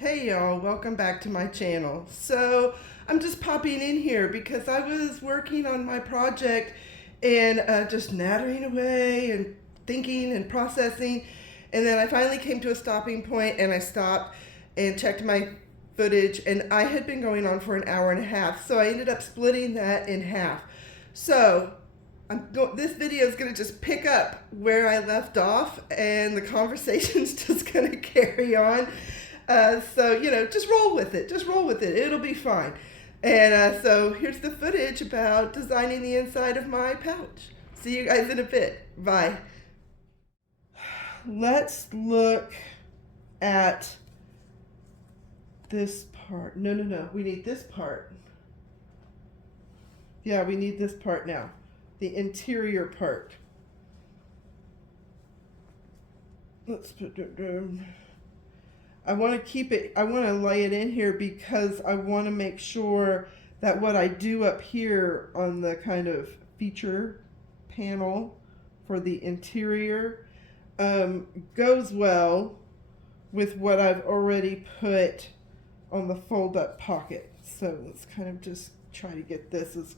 Hey y'all, welcome back to my channel. So I'm just popping in here because I was working on my project and just nattering away and thinking and processing, and then I finally came to a stopping point and I stopped and checked my footage, and I had been going on for an hour and a half, so I ended up splitting that in half. So this video is going to just pick up where I left off, and the conversation's just going to carry on. So, just roll with it. Just roll with it. It'll be fine. And so here's the footage about designing the inside of my pouch. See you guys in a bit. Bye. Let's look at this part. No. We need this part. Yeah, we need this part now. The interior part. Let's put it down. I want to keep it, I want to lay it in here because I want to make sure that what I do up here on the kind of feature panel for the interior goes well with what I've already put on the fold up pocket. So let's kind of just try to get this as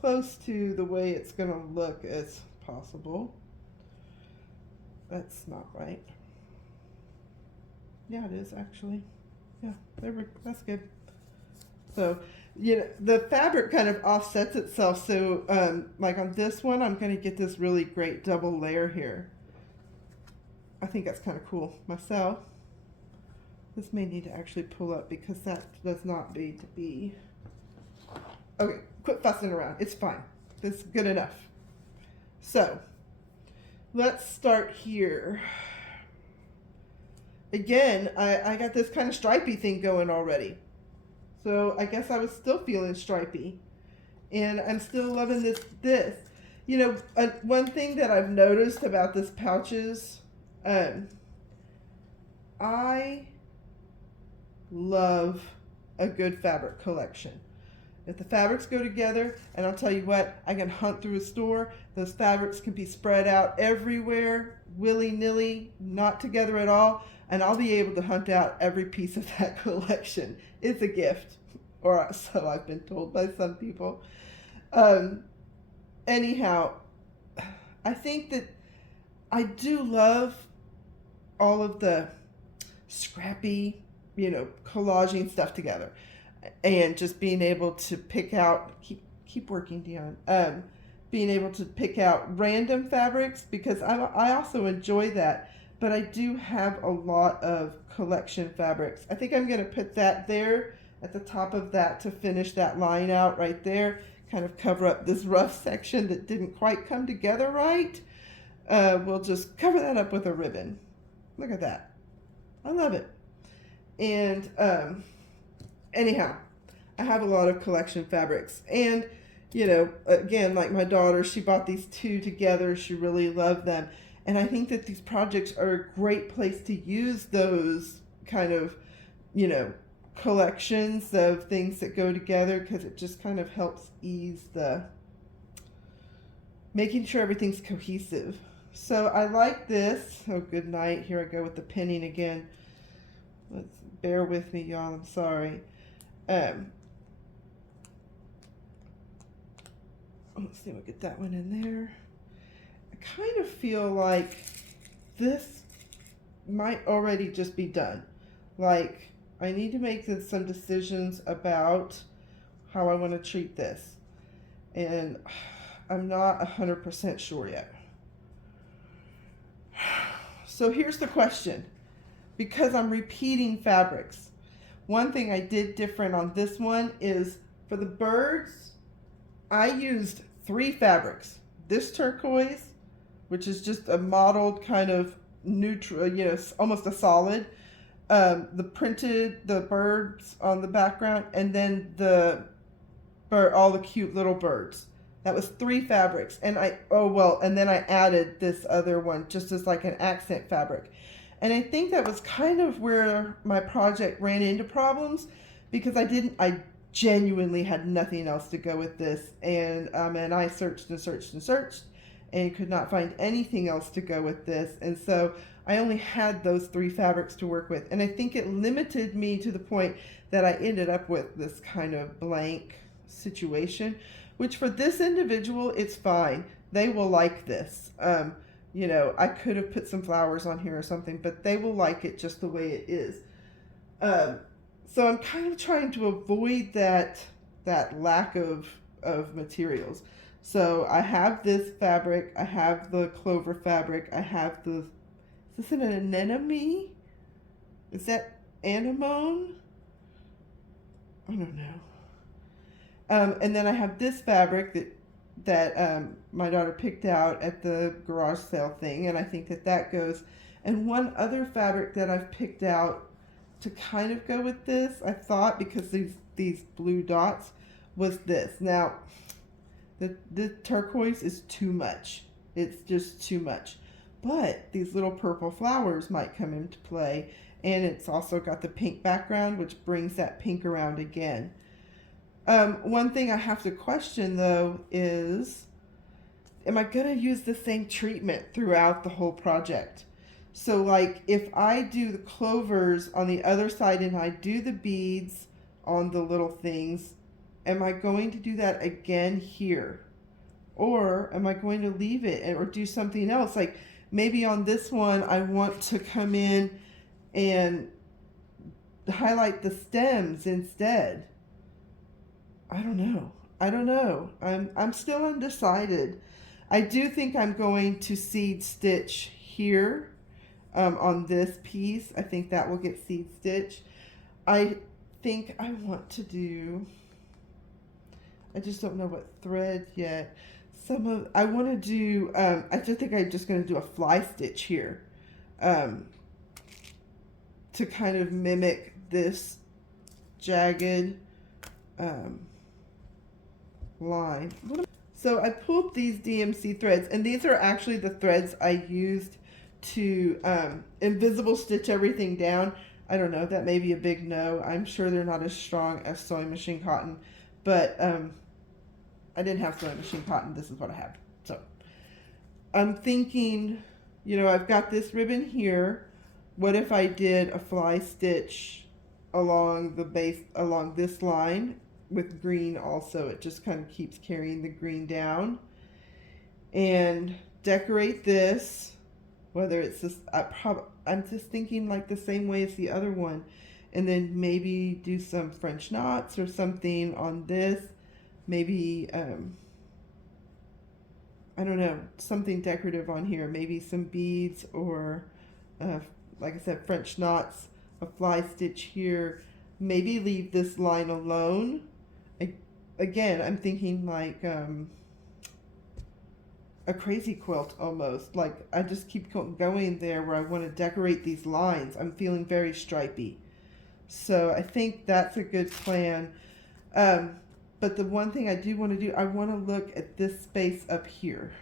close to the way it's going to look as possible. That's not right. Yeah, it is actually. Yeah, that's good. So, the fabric kind of offsets itself. So, like on this one, I'm going to get this really great double layer here. I think that's kind of cool myself. This may need to actually pull up because that does not need to be. Okay, quit fussing around. It's fine. It's good enough. So, let's start here. Again, I got this kind of stripy thing going already. So I guess I was still feeling stripy. And I'm still loving this. One thing that I've noticed about this pouches, I love a good fabric collection. If the fabrics go together, and I'll tell you what, I can hunt through a store, those fabrics can be spread out everywhere, willy-nilly, not together at all, and I'll be able to hunt out every piece of that collection. It's a gift, or so I've been told by some people. Anyhow, I think that I do love all of the scrappy, collaging stuff together. And just being able to pick out, keep working, Dion. Being able to pick out random fabrics, because I also enjoy that. But I do have a lot of collection fabrics. I think I'm going to put that there at the top of that to finish that line out right there. Kind of cover up this rough section that didn't quite come together right. We'll just cover that up with a ribbon. Look at that. I love it. And anyhow, I have a lot of collection fabrics. And, again, like my daughter, she bought these two together. She really loved them. And I think that these projects are a great place to use those kind of, collections of things that go together, because it just kind of helps ease the making sure everything's cohesive. So I like this. Oh, good night. Here I go with the pinning again. Let's bear with me, y'all. I'm sorry. Let's see, we'll get that one in there. I kind of feel like this might already just be done. Like, I need to make some decisions about how I want to treat this. And I'm not 100% sure yet. So here's the question. Because I'm repeating fabrics, one thing I did different on this one is for the birds, I used 3 fabrics. This turquoise, which is just a mottled kind of neutral, almost a solid. The birds on the background, and then all the cute little birds. That was 3 fabrics. And and then I added this other one just as like an accent fabric. And I think that was kind of where my project ran into problems, because I genuinely had nothing else to go with this. And I searched and searched and searched and could not find anything else to go with this. And so I only had those 3 fabrics to work with. And I think it limited me to the point that I ended up with this kind of blank situation, which for this individual, it's fine. They will like this. You know, I could have put some flowers on here or something, but they will like it just the way it is. Um, so I'm kind of trying to avoid that lack of materials. So I have this fabric, I have the clover fabric, I have the, is this an anemone? Is that anemone? I don't know. And then I have this fabric that my daughter picked out at the garage sale thing, and I think that goes. And one other fabric that I've picked out to kind of go with this, I thought, because these blue dots, was this. Now, the turquoise is too much. It's just too much. But these little purple flowers might come into play, and it's also got the pink background, which brings that pink around again. One thing I have to question though is, am I gonna use the same treatment throughout the whole project? So like if I do the clovers on the other side and I do the beads on the little things, am I going to do that again here? Or am I going to leave it or do something else? Like maybe on this one, I want to come in and highlight the stems instead. I don't know. I don't know. I'm still undecided. I do think I'm going to seed stitch here on this piece. I think that will get seed stitch. I think I want to do, I just don't know what thread yet. I want to do, I just think I'm just going to do a fly stitch here to kind of mimic this jagged line. So I pulled these DMC threads, and these are actually the threads I used to invisible stitch everything down. I don't know, that may be a big no. I'm sure they're not as strong as sewing machine cotton, but I didn't have sewing machine cotton. This is what I have. So I'm thinking, you know, I've got this ribbon here. What if I did a fly stitch along the base, along this line with green also? It just kind of keeps carrying the green down. And decorate this, whether it's this, I'm just thinking like the same way as the other one. And then maybe do some French knots or something on this. Maybe, I don't know, something decorative on here. Maybe some beads or, like I said, French knots, a fly stitch here. Maybe leave this line alone. Again, I'm thinking like a crazy quilt almost. Like I just keep going there where I want to decorate these lines. I'm feeling very stripy. So I think that's a good plan. But the one thing I do want to do, I want to look at this space up here.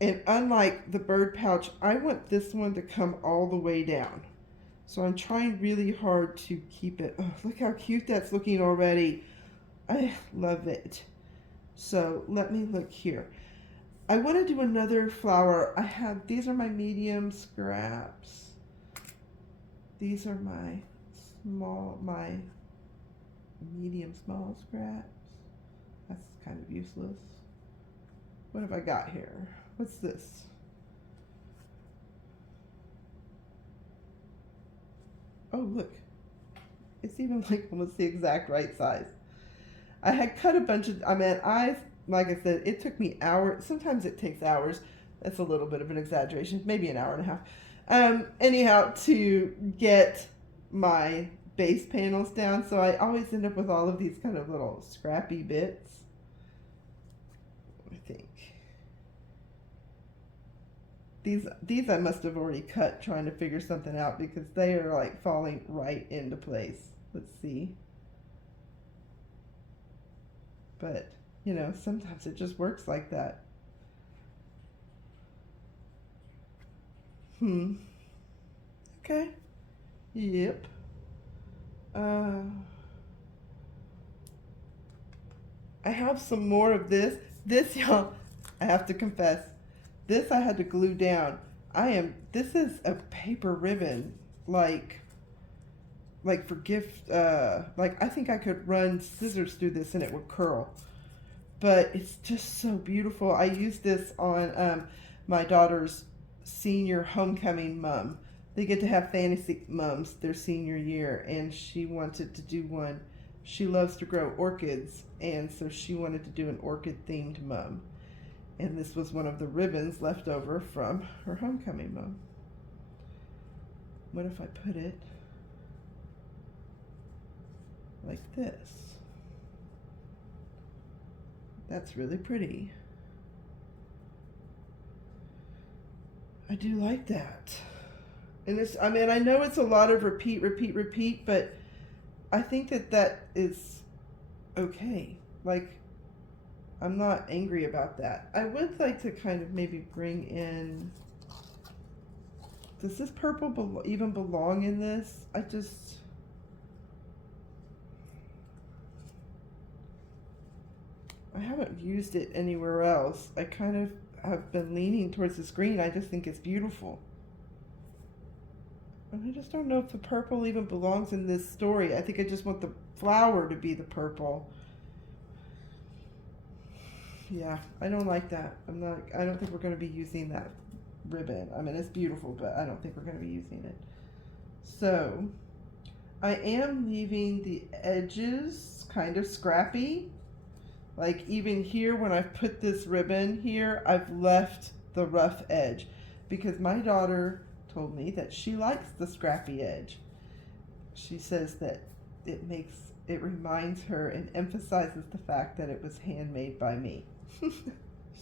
And unlike the bird pouch, I want this one to come all the way down. So I'm trying really hard to keep it. Oh, look how cute that's looking already. I love it. So let me look here. I want to do another flower. These are my medium scraps. These are my medium small scraps. That's kind of useless. What have I got here? What's this? Oh, look. It's even like almost the exact right size. I had cut a bunch of, like I said, it took me hours. Sometimes it takes hours. That's a little bit of an exaggeration. Maybe an hour and a half. Anyhow, to get my base panels down. So I always end up with all of these kind of little scrappy bits. I think. These I must have already cut trying to figure something out because they are like falling right into place. Let's see. But, you know, sometimes it just works like that. Okay. Yep. I have some more of this. This, y'all, I have to confess, this I had to glue down. this is a paper ribbon, like, for gift, like, I think I could run scissors through this and it would curl. But it's just so beautiful. I used this on my daughter's senior homecoming mum. They get to have fantasy mums their senior year, and she wanted to do one. She loves to grow orchids, and so she wanted to do an orchid themed mum. And this was one of the ribbons left over from her homecoming mum. What if I put it like this? That's really pretty. I do like that. And it's, I mean, I know it's a lot of repeat, but I think that is okay. Like, I'm not angry about that. I would like to kind of maybe bring in, does this purple even belong in this? I haven't used it anywhere else. I kind of have been leaning towards this green. I just think it's beautiful. And I just don't know if the purple even belongs in this story. I think I just want the flower to be the purple. Yeah, I don't like that. I don't think we're going to be using that ribbon. I mean, it's beautiful, but I don't think we're going to be using it. So, I am leaving the edges kind of scrappy. Like, even here, when I've put this ribbon here, I've left the rough edge because my daughter told me that she likes the scrappy edge. She says that it reminds her and emphasizes the fact that it was handmade by me.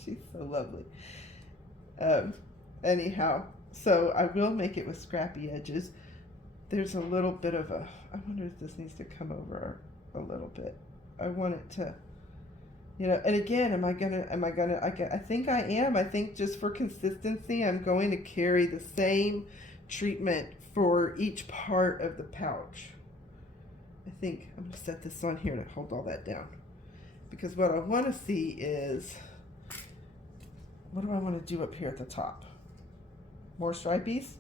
She's so lovely. Anyhow, so I will make it with scrappy edges. There's a little bit of I wonder if this needs to come over a little bit. I want it to, and again, I think I am. I think just for consistency, I'm going to carry the same treatment for each part of the pouch. I think I'm going to set this on here to hold all that down. Because what I want to see is, what do I want to do up here at the top? More stripies?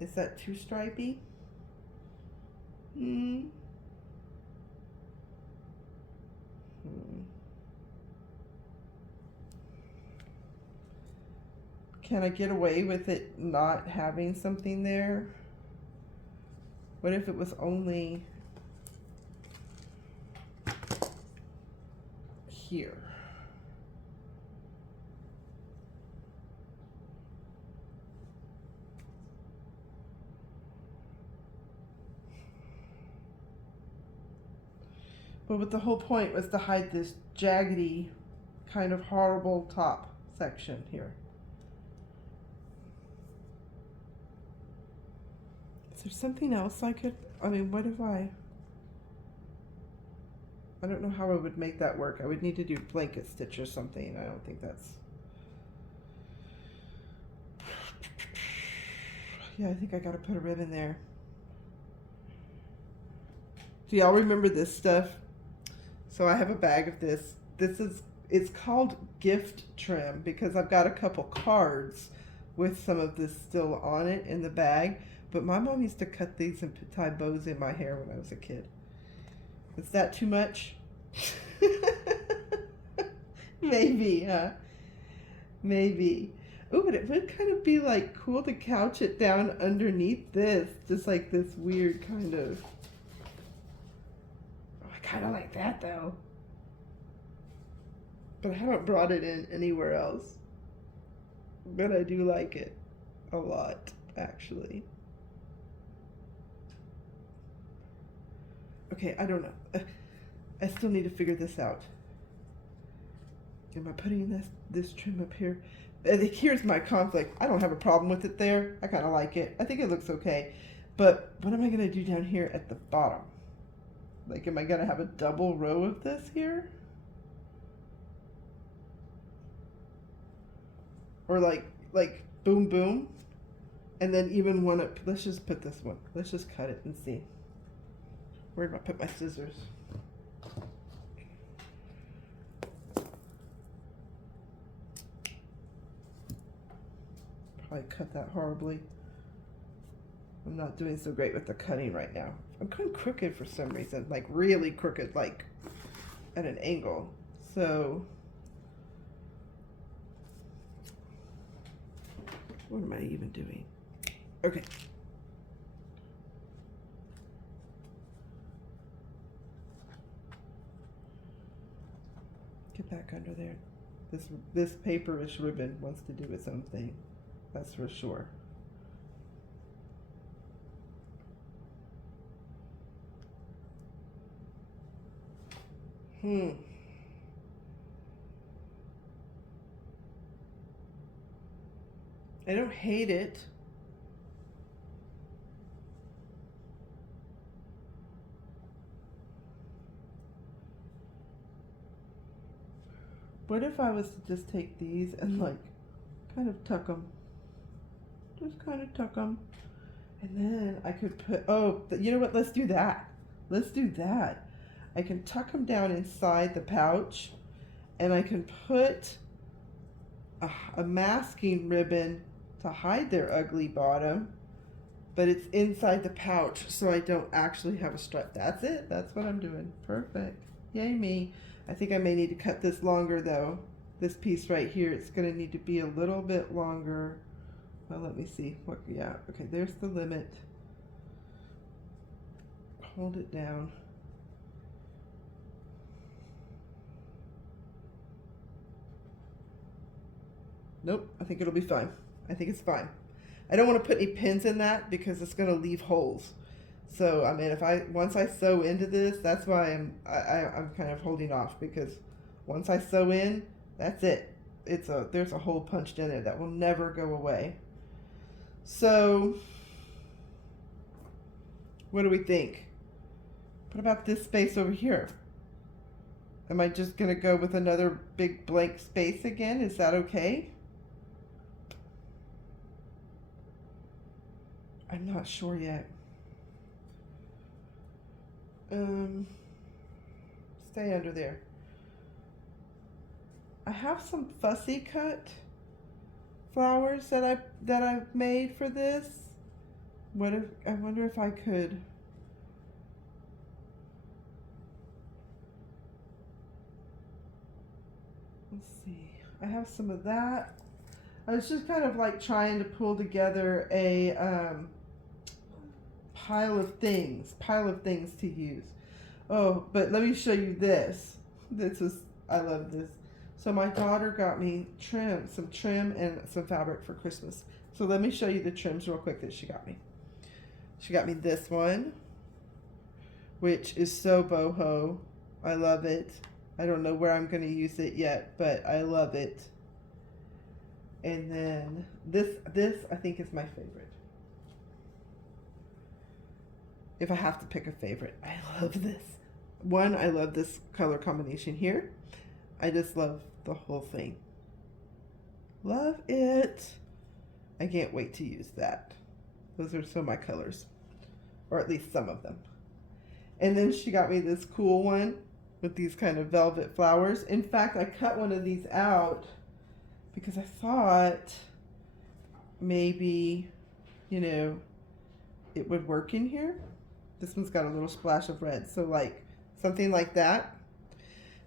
Is that too stripy? Can I get away with it not having something there? What if it was only here? But the whole point was to hide this jaggedy, kind of horrible top section here. Is there something else I could, what if I don't know how I would make that work. I would need to do blanket stitch or something. I don't think that's, yeah, I think I gotta put a ribbon there. Do y'all remember this stuff? So I have a bag of this. It's called gift trim because I've got a couple cards with some of this still on it in the bag. But my mom used to cut these and tie bows in my hair when I was a kid. Is that too much? Maybe, huh? Maybe. Ooh, but it would kind of be like cool to couch it down underneath this. Just like this weird kind of... Oh, I kind of like that though. But I haven't brought it in anywhere else. But I do like it a lot, actually. Okay, I don't know. I still need to figure this out. Am I putting this trim up here? Here's my conflict. I don't have a problem with it there. I kind of like it. I think it looks okay. But what am I going to do down here at the bottom? Like, am I going to have a double row of this here? Or like boom, boom. And then even one up. Let's just put this one. Let's just cut it and see. Where did I put my scissors? I cut that horribly. I'm not doing so great with the cutting right now. I'm kind of crooked for some reason, like really crooked, like at an angle. So, what am I even doing? Okay. Get back under there. This paperish ribbon wants to do its own thing. That's for sure. I don't hate it. What if I was to just take these and like kind of tuck them? Just kind of tuck them. And then I could put, oh, you know what? Let's do that. Let's do that. I can tuck them down inside the pouch, and I can put a masking ribbon to hide their ugly bottom, but it's inside the pouch, so I don't actually have a strap. That's it. That's what I'm doing. Perfect. Yay me. I think I may need to cut this longer though. This piece right here, it's going to need to be a little bit longer. Well, let me see. What? Yeah. Okay. There's the limit. Hold it down. Nope. I think it'll be fine. I think it's fine. I don't want to put any pins in that because it's going to leave holes. So I mean, once I sew into this, that's why I'm kind of holding off, because once I sew in, that's it. There's a hole punched in it that will never go away. So what do we think? What about this space over here? Am I just gonna go with another big blank space again? Is that okay? I'm not sure yet. Stay under there. I have some fussy cut flowers that I've made for this. I wonder if I could. Let's see. I have some of that. I was just kind of like trying to pull together a pile of things to use. Oh, but let me show you this. I love this. So my daughter got me some trim and some fabric for Christmas. So let me show you the trims real quick that she got me. She got me this one, which is so boho. I love it. I don't know where I'm going to use it yet, but I love it. And then this I think is my favorite. If I have to pick a favorite, I love this. One, I love this color combination here. I just love the whole thing. Love it. I can't wait to use that. Those are so my colors, or at least some of them. And then she got me this cool one with these kind of velvet flowers. In fact, I cut one of these out because I thought maybe, it would work in here. This one's got a little splash of red, so like something like that.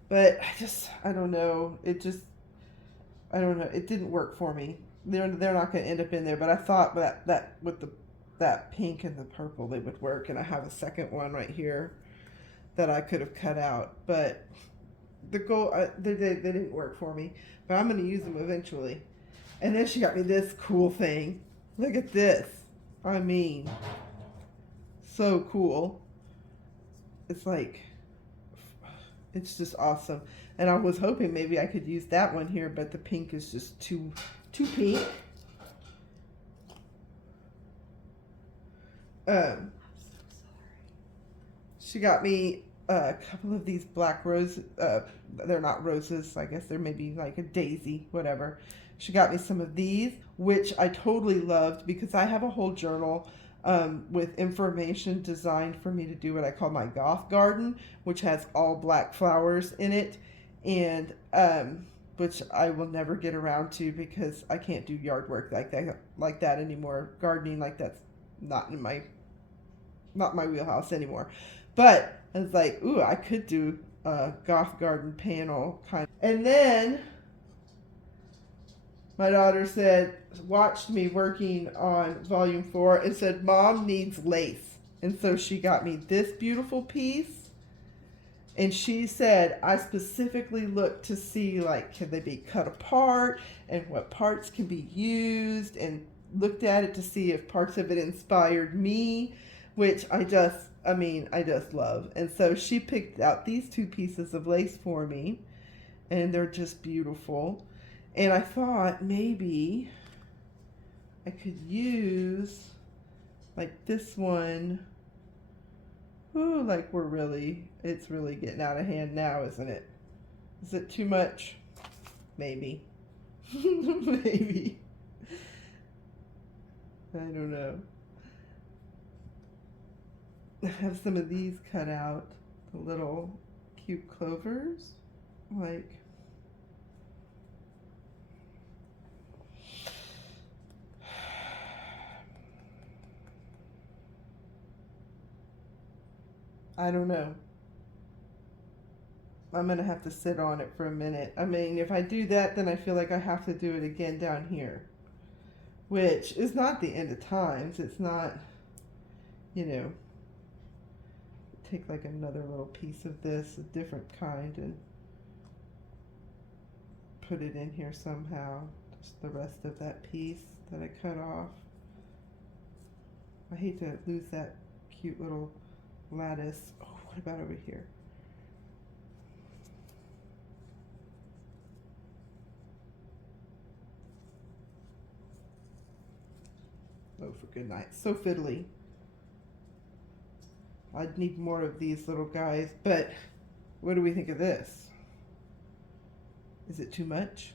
But I don't know. It didn't work for me. They're not going to end up in there, but I thought that with that pink and the purple they would work, and I have a second one right here that I could have cut out, but they didn't work for me. But I'm going to use them eventually. And then she got me this cool thing. Look at this. I mean, so cool. It's just awesome. And I was hoping maybe I could use that one here, but the pink is just too pink. She got me a couple of these black roses. They're not roses. I guess they're maybe like a daisy, whatever. She got me some of these, which I totally loved because I have a whole journal with information designed for me to do what I call my goth garden, which has all black flowers in it. And which I will never get around to because I can't do yard work like that anymore. Gardening like that's not in my wheelhouse anymore. But I was like, ooh, I could do a goth garden panel kind of. And then my daughter watched me working on volume 4 and said, Mom needs lace. And so she got me this beautiful piece. And she said, I specifically looked to see, like, can they be cut apart and what parts can be used, and looked at it to see if parts of it inspired me, which I just love. And so she picked out these 2 pieces of lace for me, and they're just beautiful. And I thought maybe I could use, like, this one. Ooh, like it's really getting out of hand now, isn't it? Is it too much? Maybe. Maybe. I don't know. I have some of these cut out, the little cute clovers, like. I don't know. I'm going to have to sit on it for a minute. I mean, if I do that, then I feel like I have to do it again down here, which is not the end of times. It's not, take like another little piece of this, a different kind, and put it in here somehow. Just the rest of that piece that I cut off. I hate to lose that cute little lattice. Oh, what about over here? Oh, for good night. So fiddly. I'd need more of these little guys, but what do we think of this? Is it too much?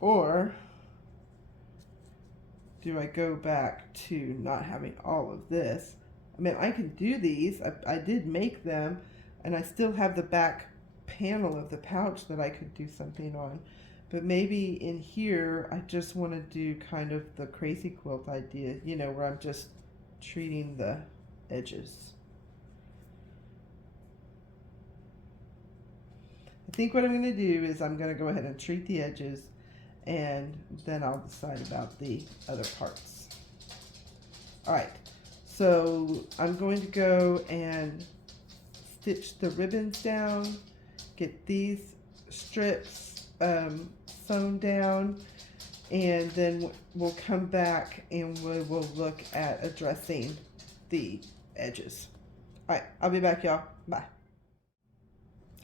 Or do I go back to not having all of this? I mean, I can do these. I did make them, and I still have the back panel of the pouch that I could do something on. But maybe in here, I just want to do kind of the crazy quilt idea, where I'm just treating the edges. I think what I'm going to do is I'm going to go ahead and treat the edges, and then I'll decide about the other parts. All right, so I'm going to go and stitch the ribbons down, get these strips sewn down, and then we'll come back and we will look at addressing the edges. All right, I'll be back, y'all. Bye.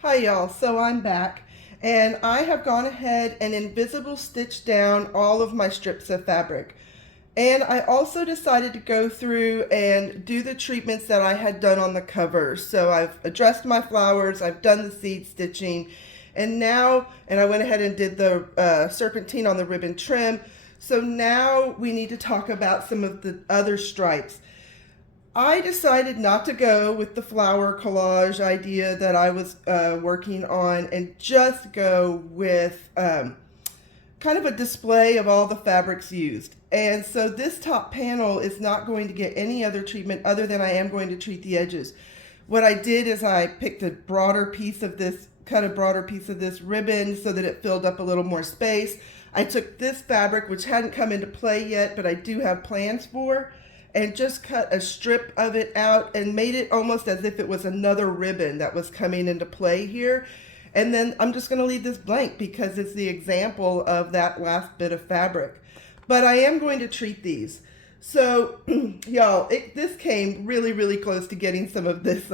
Hi, y'all. So I'm back, and I have gone ahead and invisible stitched down all of my strips of fabric. And I also decided to go through and do the treatments that I had done on the cover. So I've addressed my flowers, I've done the seed stitching, and I went ahead and did the serpentine on the ribbon trim. So now we need to talk about some of the other stripes. I decided not to go with the flower collage idea that I was working on, and just go with kind of a display of all the fabrics used. And so this top panel is not going to get any other treatment other than I am going to treat the edges. What I did is I picked a broader piece of this, cut a broader piece of this ribbon so that it filled up a little more space. I took this fabric, which hadn't come into play yet, but I do have plans for, and just cut a strip of it out and made it almost as if it was another ribbon that was coming into play here. And then I'm just going to leave this blank because it's the example of that last bit of fabric. But I am going to treat these. So, y'all, this came really, really close to getting some of this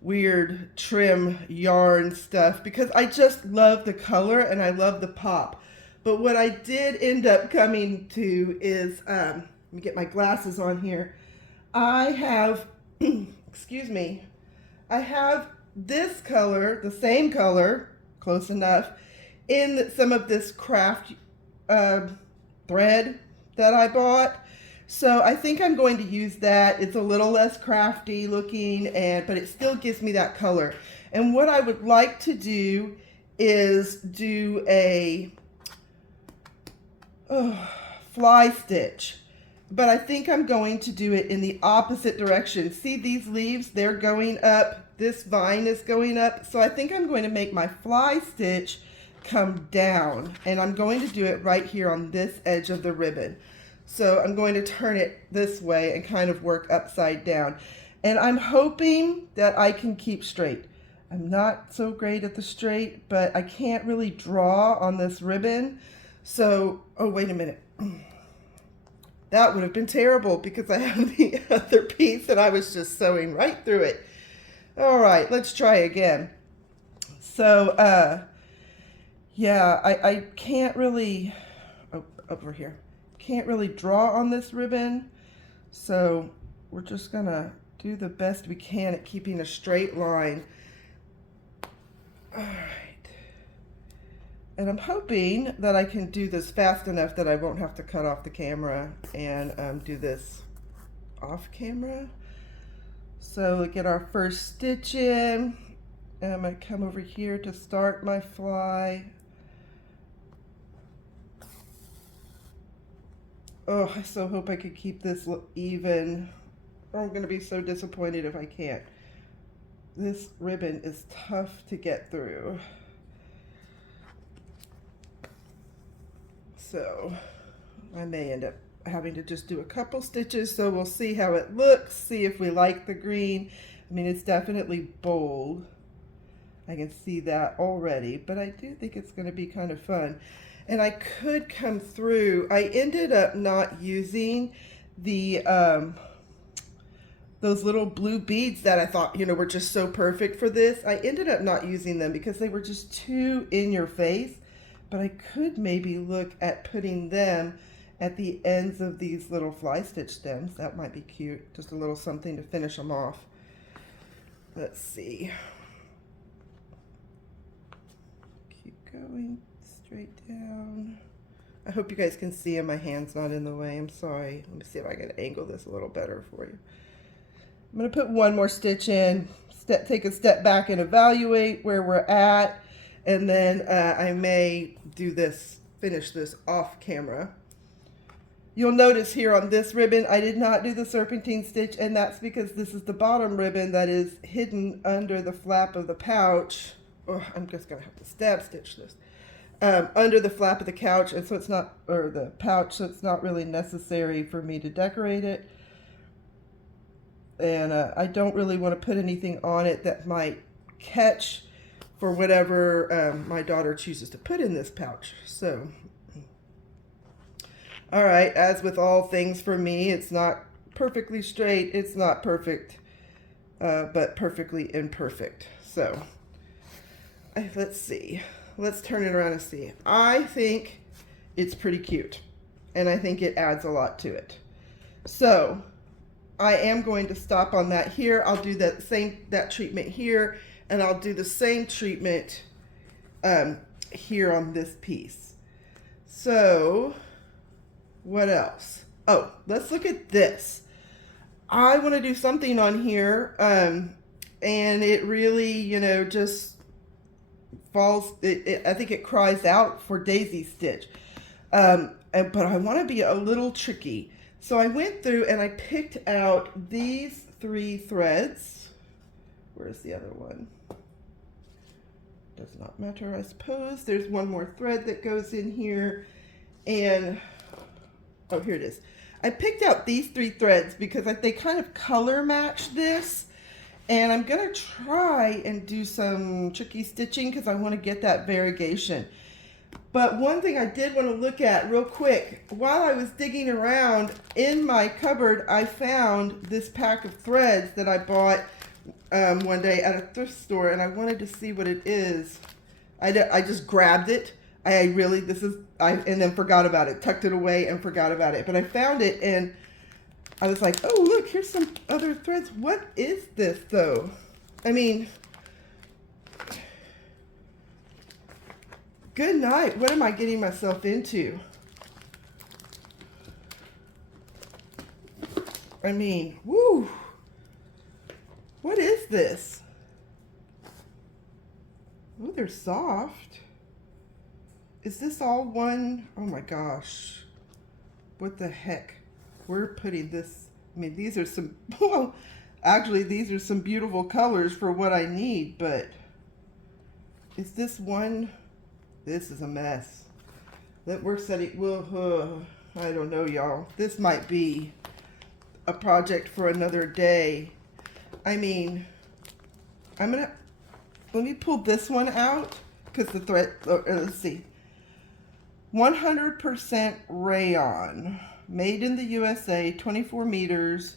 weird trim yarn stuff because I just love the color and I love the pop. But what I did end up coming to is, let me get my glasses on here. I have, excuse me, I have this color, the same color, close enough, in some of this craft thread that I bought. So I think I'm going to use that. It's a little less crafty looking, but it still gives me that color. And what I would like to do is do a fly stitch. But I think I'm going to do it in the opposite direction. See these leaves? They're going up. This vine is going up. So I think I'm going to make my fly stitch come down. And I'm going to do it right here on this edge of the ribbon. So I'm going to turn it this way and kind of work upside down. And I'm hoping that I can keep straight. I'm not so great at the straight, but I can't really draw on this ribbon. So, oh, wait a minute. That would have been terrible because I have the other piece and I was just sewing right through it. All right, let's try again. So, yeah, I can't really, over here, can't really draw on this ribbon. So we're just gonna do the best we can at keeping a straight line. All right. And I'm hoping that I can do this fast enough that I won't have to cut off the camera and do this off camera. So we'll get our first stitch in. And I'm going to come over here to start my fly. Oh, I so hope I could keep this even. I'm going to be so disappointed if I can't. This ribbon is tough to get through. So I may end up having to just do a couple stitches, so we'll see how it looks, see if we like the green. I mean, it's definitely bold. I can see that already, but I do think it's going to be kind of fun. And I could come through. I ended up not using the those little blue beads that I thought, you know, were just so perfect for this. I ended up not using them because they were just too in your face. But I could maybe look at putting them at the ends of these little fly stitch stems. That might be cute. Just a little something to finish them off. Let's see. Keep going straight down. I hope you guys can see and my hand's not in the way. I'm sorry. Let me see if I can angle this a little better for you. I'm going to put one more stitch in, take a step back and evaluate where we're at. And then I may do this, finish this off camera. You'll notice here on this ribbon, I did not do the serpentine stitch, and that's because this is the bottom ribbon that is hidden under the flap of the pouch. Oh, I'm just gonna have to stab stitch this. Under the flap of the couch, and so it's not, or the pouch, so it's not really necessary for me to decorate it. And I don't really want to put anything on it that might catch for whatever my daughter chooses to put in this pouch. So, all right, as with all things for me, it's not perfectly straight, it's not perfect, but perfectly imperfect. So, let's see. Let's turn it around and see. I think it's pretty cute, and I think it adds a lot to it. So, I am going to stop on that here. I'll do that treatment here. And I'll do the same treatment here on this piece. So, what else? Oh, let's look at this. I want to do something on here, and it really, you know, just falls. I think it cries out for daisy stitch. But I want to be a little tricky. So I went through and I picked out these 3 threads. Where's the other one? Does not matter, I suppose. There's one more thread that goes in here. And, oh, here it is. I picked out these 3 threads because they kind of color match this. And I'm going to try and do some tricky stitching because I want to get that variegation. But one thing I did want to look at real quick, while I was digging around in my cupboard, I found this pack of threads that I bought one day at a thrift store, and I wanted to see what it is. I just grabbed it. And then forgot about it, tucked it away and forgot about it. But I found it and I was like, oh, look, here's some other threads. What is this though? I mean, good night. What am I getting myself into? I mean, woo. What is this? Oh, they're soft. Is this all one? Oh my gosh. What the heck? We're putting this, I mean, these are some, well, actually, these are some beautiful colors for what I need, but is this one? This is a mess. That we're setting, well, I don't know, y'all. This might be a project for another day. I mean, let me pull this one out, because the thread, let's see. 100% rayon, made in the USA, 24 meters,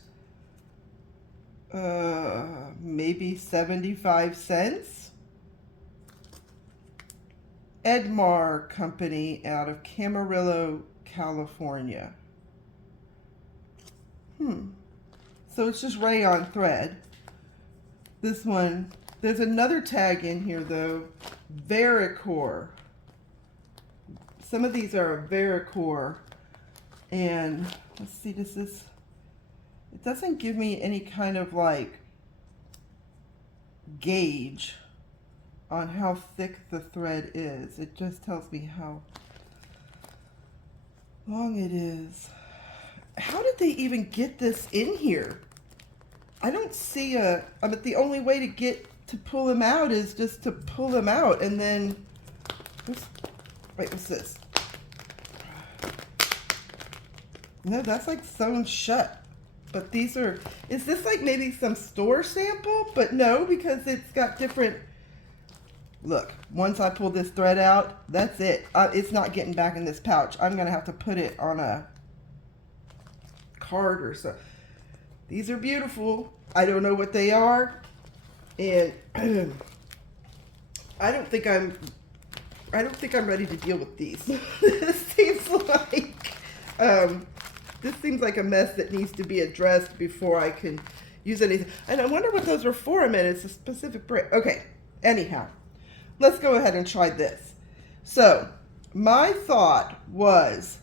maybe 75 cents. Edmar Company out of Camarillo, California. So it's just rayon thread. This one, there's another tag in here though, Varicor. Some of these are a Varicor, and let's see, it doesn't give me any kind of like gauge on how thick the thread is. It just tells me how long it is. How did they even get this in here? I don't see the only way to pull them out is just to pull them out, and then, wait, what's this? No, that's like sewn shut. But these are, is this like maybe some store sample? But no, because it's got different, look, once I pull this thread out, that's it. It's not getting back in this pouch. I'm going to have to put it on a card or so. These are beautiful. I don't know what they are. And I don't think I'm ready to deal with these. This seems like a mess that needs to be addressed before I can use anything. And I wonder what those are for. I mean, it's a specific brand. Okay, anyhow, let's go ahead and try this. So my thought was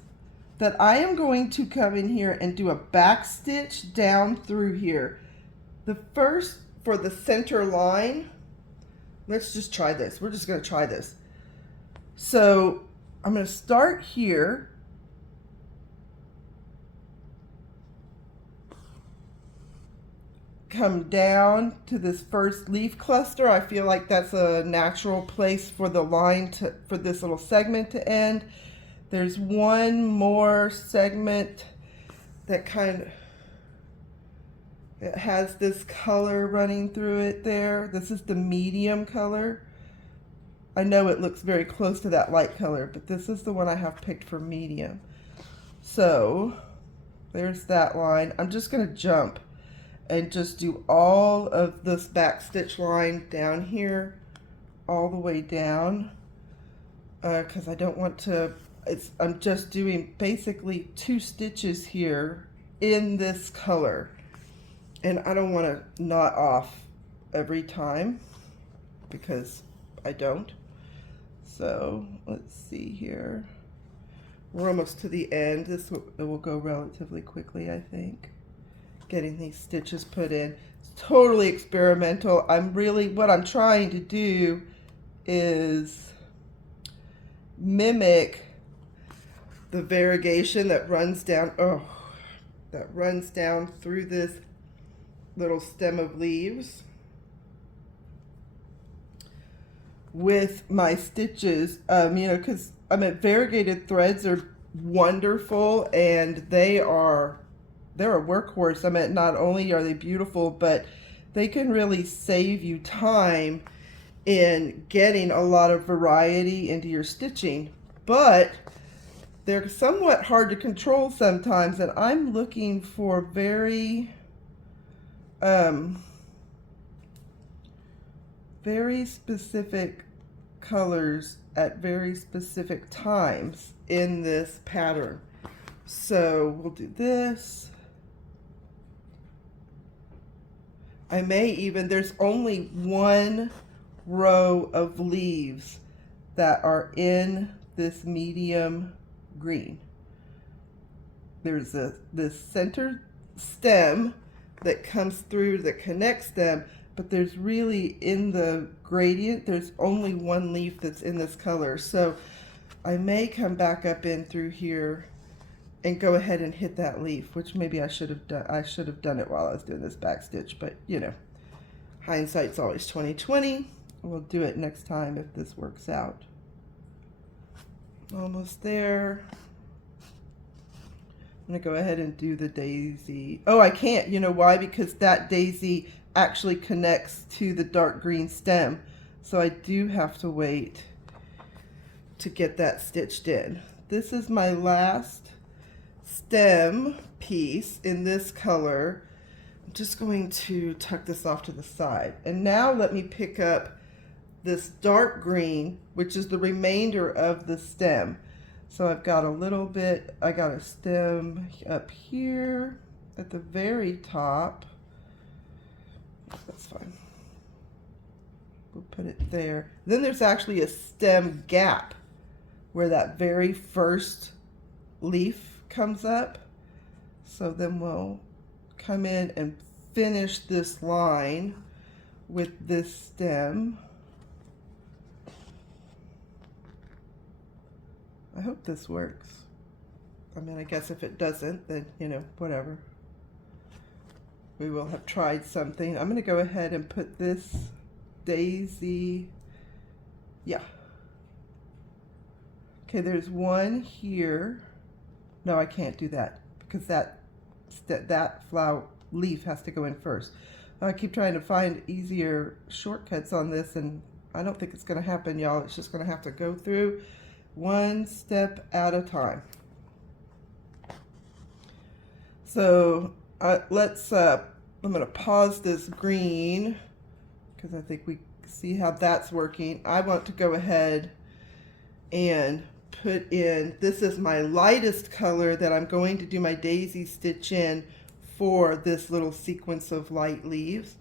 that I am going to come in here and do a back stitch down through here. The first, for the center line, let's just try this. We're just going to try this. So I'm going to start here. Come down to this first leaf cluster. I feel like that's a natural place for the line for this little segment to end. There's one more segment that it has this color running through it there. This is the medium color. I know it looks very close to that light color, but this is the one I have picked for medium. So there's that line. I'm just going to jump and just do all of this back stitch line down here, all the way down, because I don't want to, I'm just doing basically 2 stitches here in this color, and I don't want to knot off every time, because I don't. So let's see here. We're almost to the end. It will go relatively quickly, I think. Getting these stitches put in. It's totally experimental. What I'm trying to do is mimic the variegation that runs down, through this little stem of leaves with my stitches, because variegated threads are wonderful, and they're a workhorse. Not only are they beautiful, but they can really save you time in getting a lot of variety into your stitching. But they're somewhat hard to control sometimes, and I'm looking for very specific colors at very specific times in this pattern. So we'll do this. I may even, there's only one row of leaves that are in this medium green. There's this center stem that comes through that connects them, but there's really, in the gradient, there's only one leaf that's in this color. So I may come back up in through here and go ahead and hit that leaf, which maybe I should have done. I should have done it while I was doing this back stitch, but you know, hindsight's always 20/20. We'll do it next time if this works out. Almost there. I'm gonna go ahead and do the daisy. Oh, I can't. You know why? Because that daisy actually connects to the dark green stem. So I do have to wait to get that stitched in. This is my last stem piece in this color. I'm just going to tuck this off to the side. And now let me pick up this dark green, which is the remainder of the stem. So I've got a little bit, I got a stem up here at the very top. That's fine. We'll put it there. Then there's actually a stem gap where that very first leaf comes up. So then we'll come in and finish this line with this stem. I hope this works. I mean, I guess if it doesn't, then, you know, whatever. We will have tried something. I'm going to go ahead and put this daisy, yeah. Okay, there's one here. No, I can't do that because that flower leaf has to go in first. I keep trying to find easier shortcuts on this, and I don't think it's going to happen, y'all. It's just going to have to go through one step at a time. So I'm going to pause this green because I think we see how that's working. I want to go ahead and put in, this is my lightest color that I'm going to do my daisy stitch in for this little sequence of light leaves.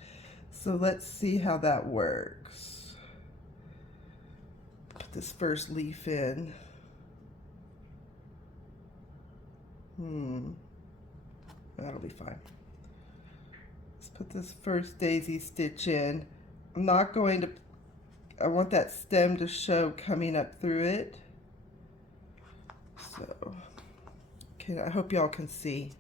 So let's see how that works. Put this first leaf in. That'll be fine. Let's put this first daisy stitch in. I'm not going to, I want that stem to show coming up through it. So, okay, I hope y'all can see.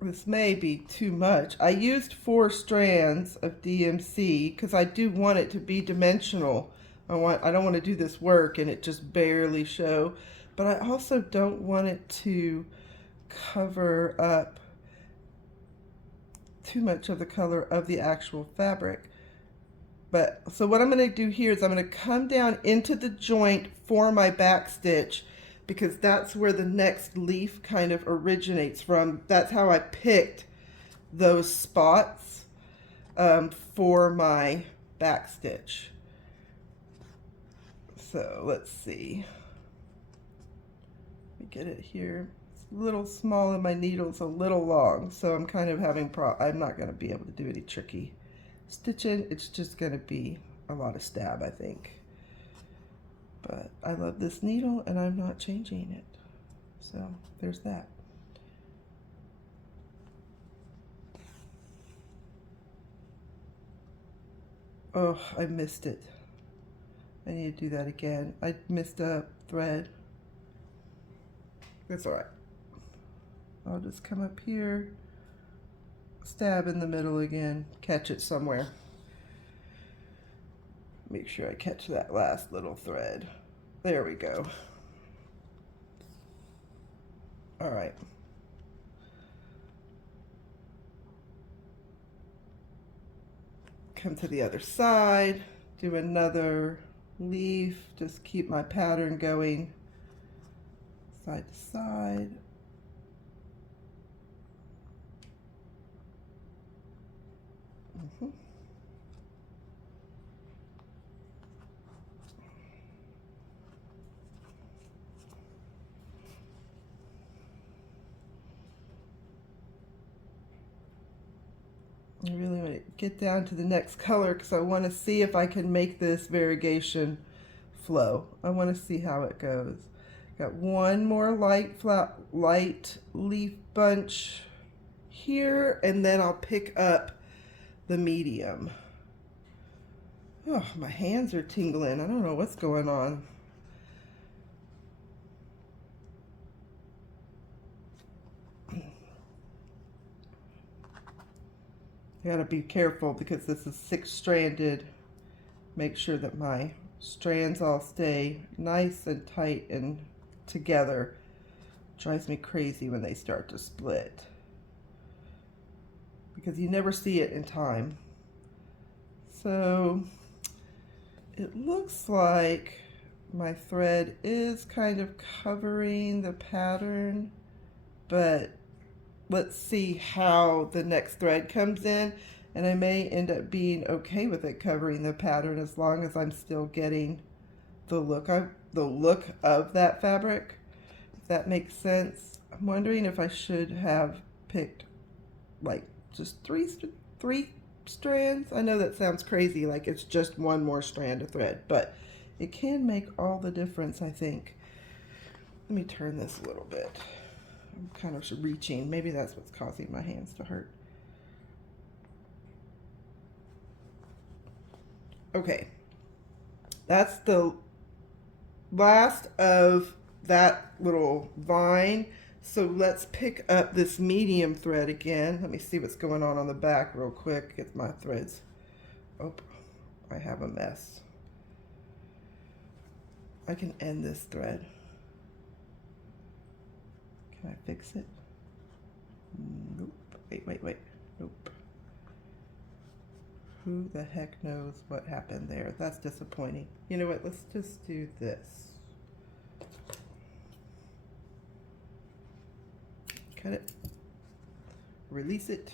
This may be too much. I used 4 strands of DMC because I do want it to be dimensional. I don't want to do this work and it just barely show, but I also don't want it to cover up too much of the color of the actual fabric. But so what I'm going to do here is I'm going to come down into the joint for my back stitch because that's where the next leaf kind of originates from. That's how I picked those spots for my back stitch. So let's see. Let me get it here. It's a little small and my needle's a little long, so I'm kind of having I'm not going to be able to do any tricky stitching. It's just going to be a lot of stab, I think. But I love this needle and I'm not changing it. So there's that. Oh, I missed it. I need to do that again. I missed a thread. That's all right. I'll just come up here, stab in the middle again, catch it somewhere. Make sure I catch that last little thread. There we go. All right. Come to the other side, do another leaf, just keep my pattern going side to side. I really want to get down to the next color because I want to see if I can make this variegation flow. I want to see how it goes Got one more light leaf bunch here, and then I'll pick up the medium. Oh, my hands are tingling. I don't know what's going on. I gotta be careful because this is 6-stranded. Make sure that my strands all stay nice and tight and together. Drives me crazy when they start to split because you never see it in time. So it looks like my thread is kind of covering the pattern, but let's see how the next thread comes in, and I may end up being okay with it covering the pattern as long as I'm still getting the look of that fabric, if that makes sense. I'm wondering if I should have picked like just three strands. I know that sounds crazy, like it's just one more strand of thread, but it can make all the difference, I think. Let me turn this a little bit. I'm kind of reaching. Maybe that's what's causing my hands to hurt. Okay, that's the last of that little vine. So let's pick up this medium thread again. Let me see what's going on the back real quick. Get my threads. Oh, I have a mess. I can end this thread. Can I fix it? Nope. Wait. Nope. Who the heck knows what happened there? That's disappointing. You know what? Let's just do this. Cut it. Release it.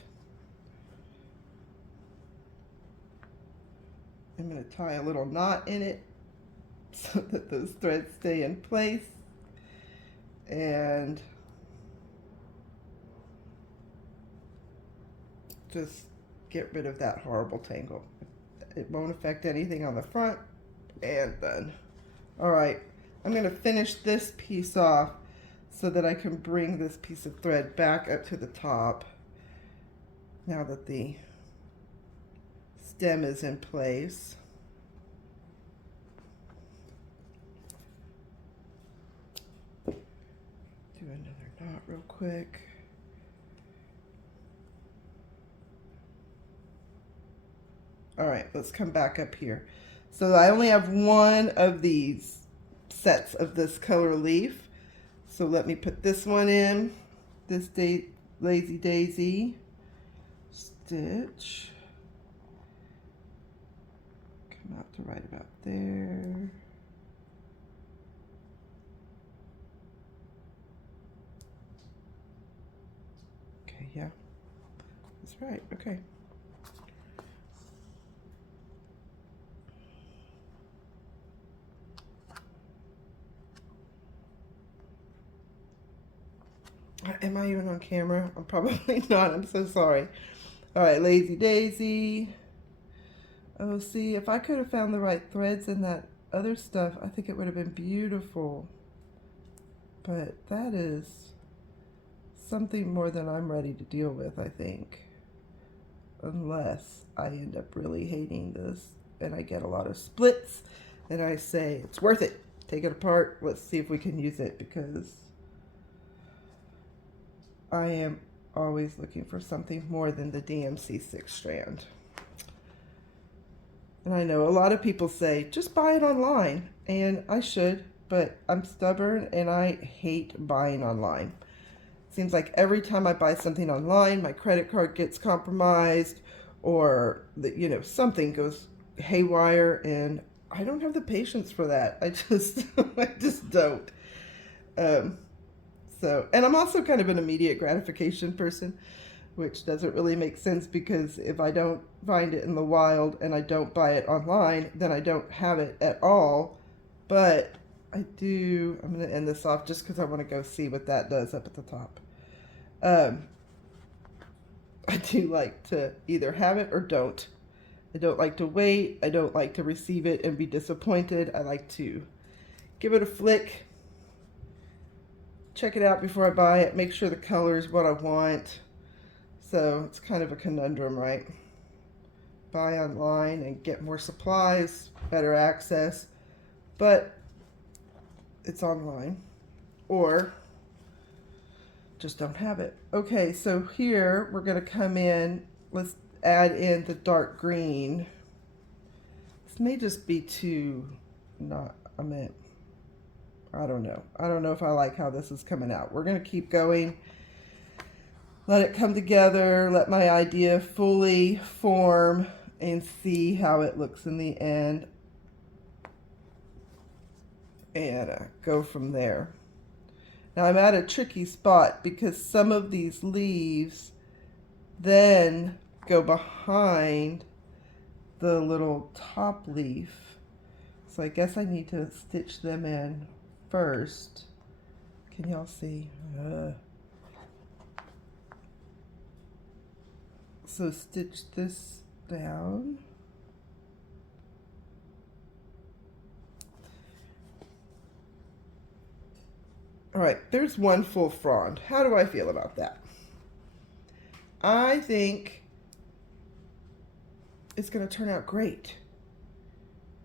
I'm going to tie a little knot in it so that those threads stay in place. And just get rid of that horrible tangle. It won't affect anything on the front, and done. All right, I'm going to finish this piece off so that I can bring this piece of thread back up to the top now that the stem is in place. Do another knot real quick. All right, let's come back up here. So I only have one of these sets of this color leaf. So let me put this one in, this Lazy Daisy stitch. Come out to right about there. Okay, yeah, that's right, okay. Am I even on camera? I'm probably not. I'm so sorry. All right, Lazy Daisy. Oh, see, if I could have found the right threads in that other stuff, I think it would have been beautiful. But that is something more than I'm ready to deal with, I think. Unless I end up really hating this and I get a lot of splits and I say, it's worth it. Take it apart. Let's see if we can use it, because I am always looking for something more than the DMC 6-strand. And I know a lot of people say, just buy it online. And I should, but I'm stubborn and I hate buying online. Seems like every time I buy something online, my credit card gets compromised, or something goes haywire, and I don't have the patience for that. I just don't. And I'm also kind of an immediate gratification person, which doesn't really make sense, because if I don't find it in the wild and I don't buy it online, then I don't have it at all. But I'm going to end this off just because I want to go see what that does up at the top. I do like to either have it or don't. I don't like to wait. I don't like to receive it and be disappointed. I like to give it a flick check it out before I buy it, make sure the color is what I want. So it's kind of a conundrum, right? Buy online and get more supplies, better access, but it's online, or just don't have it. Okay, so here we're going to come in, let's add in the dark green. This may just be too, not, I don't know. I don't know if I like how this is coming out. We're going to keep going. Let it come together. Let my idea fully form and see how it looks in the end. And go from there. Now I'm at a tricky spot because some of these leaves then go behind the little top leaf. So I guess I need to stitch them in first. Can y'all see? So stitch this down. All right, there's one full frond. How do I feel about that? I think it's going to turn out great.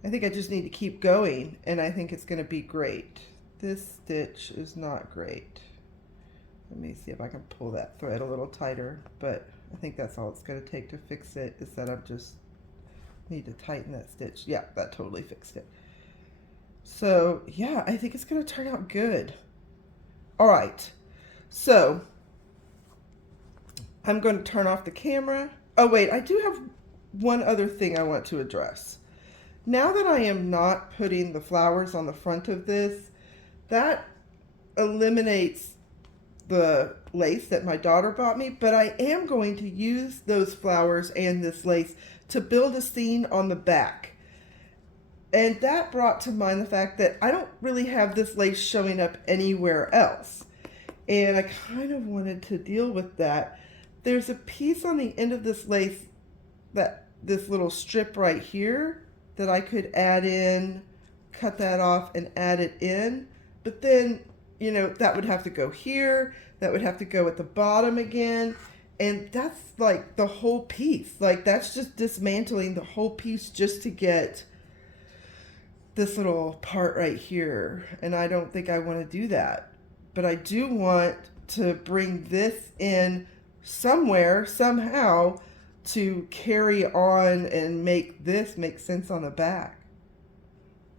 I think I just need to keep going, and I think it's going to be great. This stitch is not great. Let me see if I can pull that thread a little tighter, but I think that's all it's going to take to fix it, is that I just need to tighten that stitch. Yeah, that totally fixed it. So, yeah, I think it's going to turn out good. All right, so I'm going to turn off the camera. Oh, wait, I do have one other thing I want to address. Now that I am not putting the flowers on the front of this, that eliminates the lace that my daughter bought me, but I am going to use those flowers and this lace to build a scene on the back. And that brought to mind the fact that I don't really have this lace showing up anywhere else. And I kind of wanted to deal with that. There's a piece on the end of this lace, this little strip right here, that I could add in, cut that off and add it in. But then, you know, that would have to go here. That would have to go at the bottom again. And that's like the whole piece. Like, that's just dismantling the whole piece just to get this little part right here. And I don't think I want to do that. But I do want to bring this in somewhere, somehow, to carry on and make this make sense on the back.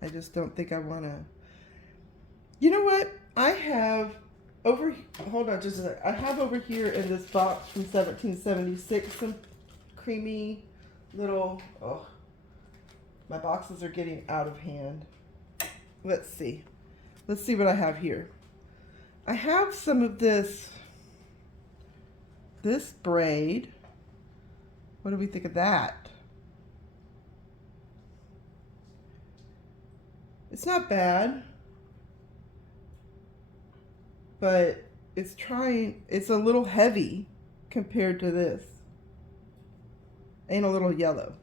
I just don't think I want to. You know what? I have over, hold on just a second. I have over here in this box from 1776 some creamy little, oh, my boxes are getting out of hand. Let's see. Let's see what I have here. I have some of this braid. What do we think of that? It's not bad, but it's a little heavy compared to this. And a little yellow.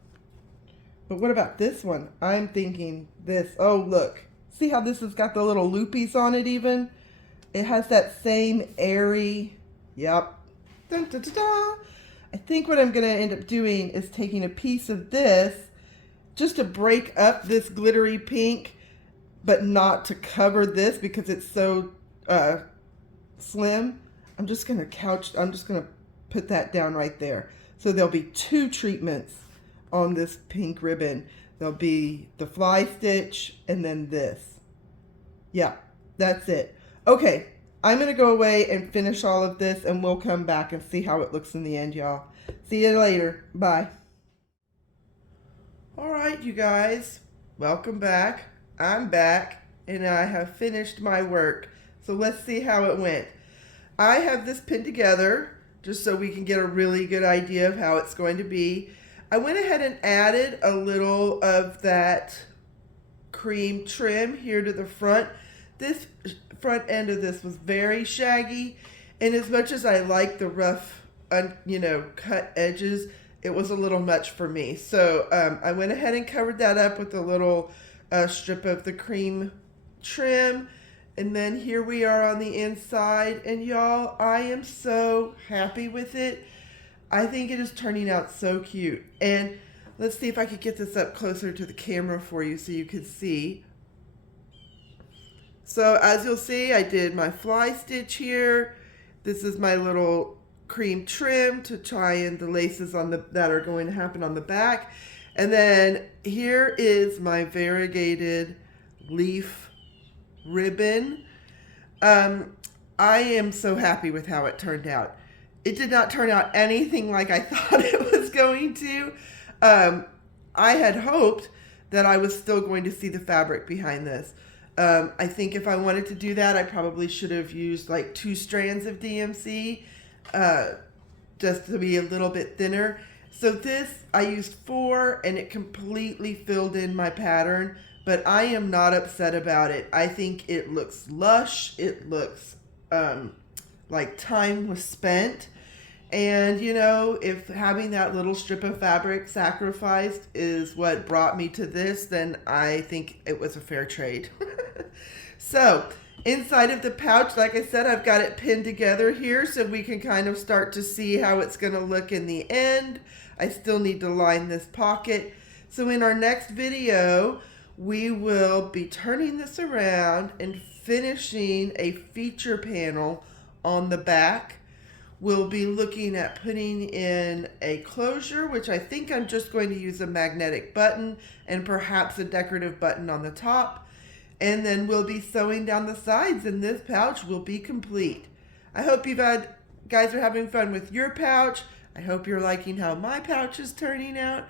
But what about this one? I'm thinking this. Oh, look. See how this has got the little loopies on it even? It has that same airy, yep. Dun, dun, dun, dun. I think what I'm going to end up doing is taking a piece of this just to break up this glittery pink, but not to cover this because it's so slim. I'm just going to put that down right there. So there'll be two treatments on this pink ribbon. There'll be the fly stitch and then this. Yeah, that's it. Okay, I'm going to go away and finish all of this, and we'll come back and see how it looks in the end, y'all. See you later. Bye. All right, you guys. Welcome back. I'm back, and I have finished my work. So let's see how it went. I have this pinned together just so we can get a really good idea of how it's going to be. I went ahead and added a little of that cream trim here to the front. This front end of this was very shaggy, and as much as I like the rough, cut edges, it was a little much for me. So I went ahead and covered that up with a little strip of the cream trim, And then here we are on the inside. And y'all, I am so happy with it. I think it is turning out so cute. And let's see if I could get this up closer to the camera for you so you can see. So as you'll see, I did my fly stitch here. This is my little cream trim to tie in the laces on that are going to happen on the back. And then here is my variegated leaf ribbon. I am so happy with how it turned out. It did not turn out anything like I thought it was going to. I had hoped that I was still going to see the fabric behind this. I think if I wanted to do that, I probably should have used like 2 strands of DMC just to be a little bit thinner. So this, I used 4 and it completely filled in my pattern, but I am not upset about it. I think it looks lush. It looks like time was spent. And, you know, if having that little strip of fabric sacrificed is what brought me to this, then I think it was a fair trade. So, inside of the pouch, like I said, I've got it pinned together here so we can kind of start to see how it's going to look in the end. I still need to line this pocket. So in our next video, we will be turning this around and finishing a feature panel on the back. We'll be looking at putting in a closure, which I think I'm just going to use a magnetic button and perhaps a decorative button on the top. And then we'll be sewing down the sides and this pouch will be complete. I hope guys are having fun with your pouch. I hope you're liking how my pouch is turning out.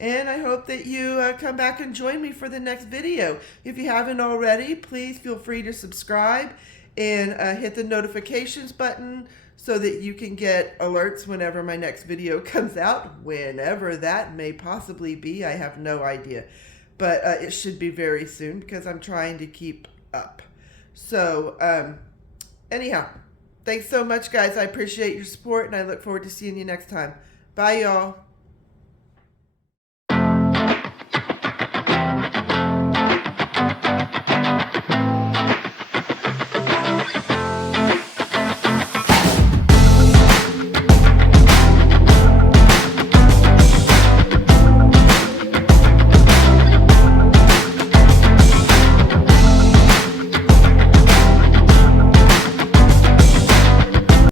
And I hope that you come back and join me for the next video. If you haven't already, please feel free to subscribe and hit the notifications button so that you can get alerts whenever my next video comes out, whenever that may possibly be. I have no idea, but it should be very soon because I'm trying to keep up. So anyhow, thanks so much, guys. I appreciate your support and I look forward to seeing you next time. Bye, y'all.